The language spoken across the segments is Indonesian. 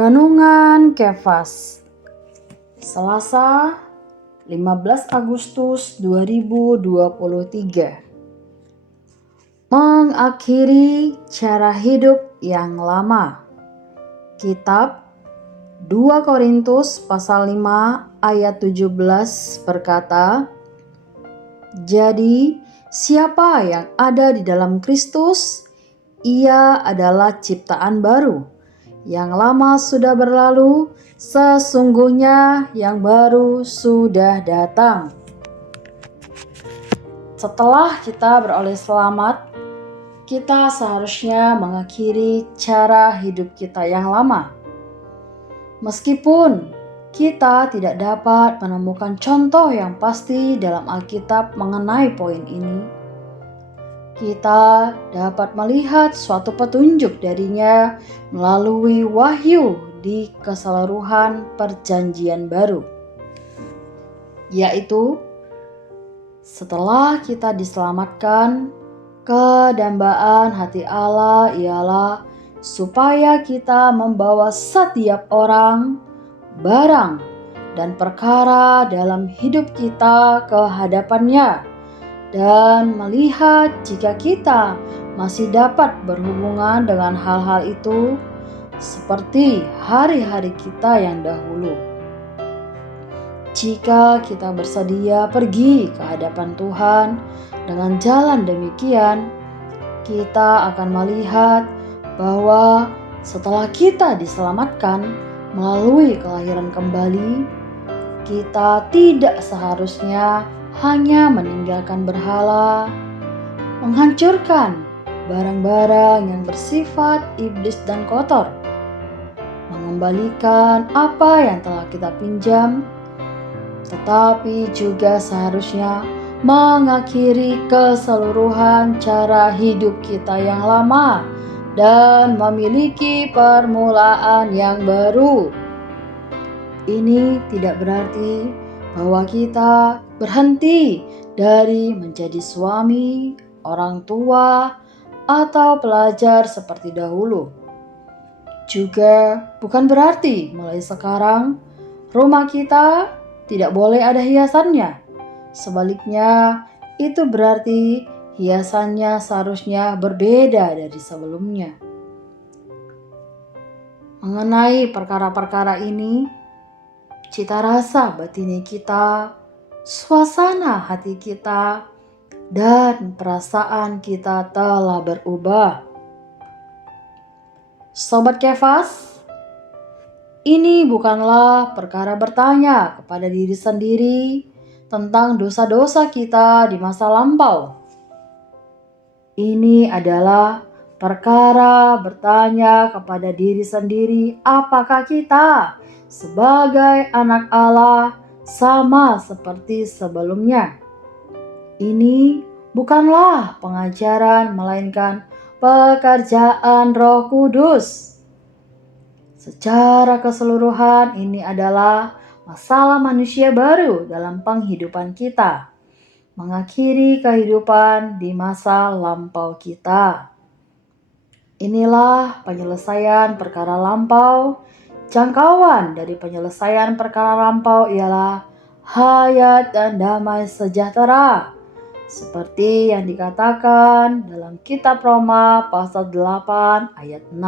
Renungan Kefas Selasa 15 Agustus 2023. Mengakhiri cara hidup yang lama. Kitab 2 Korintus pasal 5 ayat 17 berkata, "Jadi siapa yang ada di dalam Kristus, ia adalah ciptaan baru. Yang lama sudah berlalu, sesungguhnya yang baru sudah datang." Setelah kita beroleh selamat, kita seharusnya mengakhiri cara hidup kita yang lama. Meskipun kita tidak dapat menemukan contoh yang pasti dalam Alkitab mengenai poin ini, kita dapat melihat suatu petunjuk darinya melalui wahyu di keseluruhan perjanjian baru, yaitu setelah kita diselamatkan, kedambaan hati Allah ialah supaya kita membawa setiap orang, barang, dan perkara dalam hidup kita ke hadapannya, dan melihat jika kita masih dapat berhubungan dengan hal-hal itu seperti hari-hari kita yang dahulu. Jika kita bersedia pergi ke hadapan Tuhan dengan jalan demikian, kita akan melihat bahwa setelah kita diselamatkan melalui kelahiran kembali, kita tidak seharusnya hanya meninggalkan berhala, menghancurkan barang-barang yang bersifat iblis dan kotor, mengembalikan apa yang telah kita pinjam, tetapi juga seharusnya mengakhiri keseluruhan cara hidup kita yang lama dan memiliki permulaan yang baru. Ini tidak berarti bahwa kita berhenti dari menjadi suami, orang tua, atau pelajar seperti dahulu. Juga bukan berarti mulai sekarang rumah kita tidak boleh ada hiasannya. Sebaliknya, itu berarti hiasannya seharusnya berbeda dari sebelumnya. Mengenai perkara-perkara ini, cita rasa batini kita, suasana hati kita, dan perasaan kita telah berubah. Sobat Kefas, ini bukanlah perkara bertanya kepada diri sendiri tentang dosa-dosa kita di masa lampau. Ini adalah perkara bertanya kepada diri sendiri, apakah kita sebagai anak Allah sama seperti sebelumnya. Ini bukanlah pengajaran melainkan pekerjaan Roh Kudus. Secara keseluruhan ini adalah masalah manusia baru dalam penghidupan kita, mengakhiri kehidupan di masa lampau kita. Inilah penyelesaian perkara lampau. Jangkauan dari penyelesaian perkara lampau ialah hayat dan damai sejahtera, seperti yang dikatakan dalam kitab Roma pasal 8 ayat 6.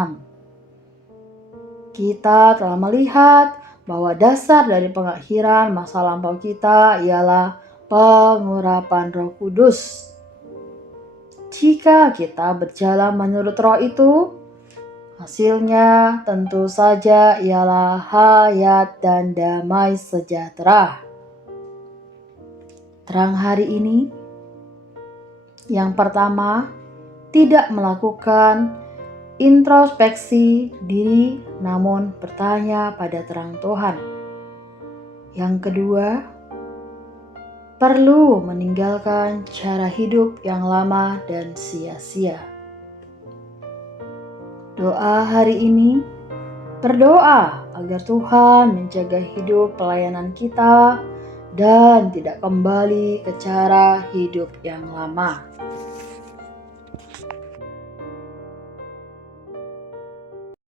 Kita telah melihat bahwa dasar dari pengakhiran masa lampau kita ialah pengurapan Roh Kudus. Jika kita berjalan menurut Roh itu, hasilnya tentu saja ialah hayat dan damai sejahtera. Terang hari ini, yang pertama, tidak melakukan introspeksi diri namun bertanya pada terang Tuhan. Yang kedua, perlu meninggalkan cara hidup yang lama dan sia-sia. Doa hari ini, berdoa agar Tuhan menjaga hidup pelayanan kita dan tidak kembali ke cara hidup yang lama.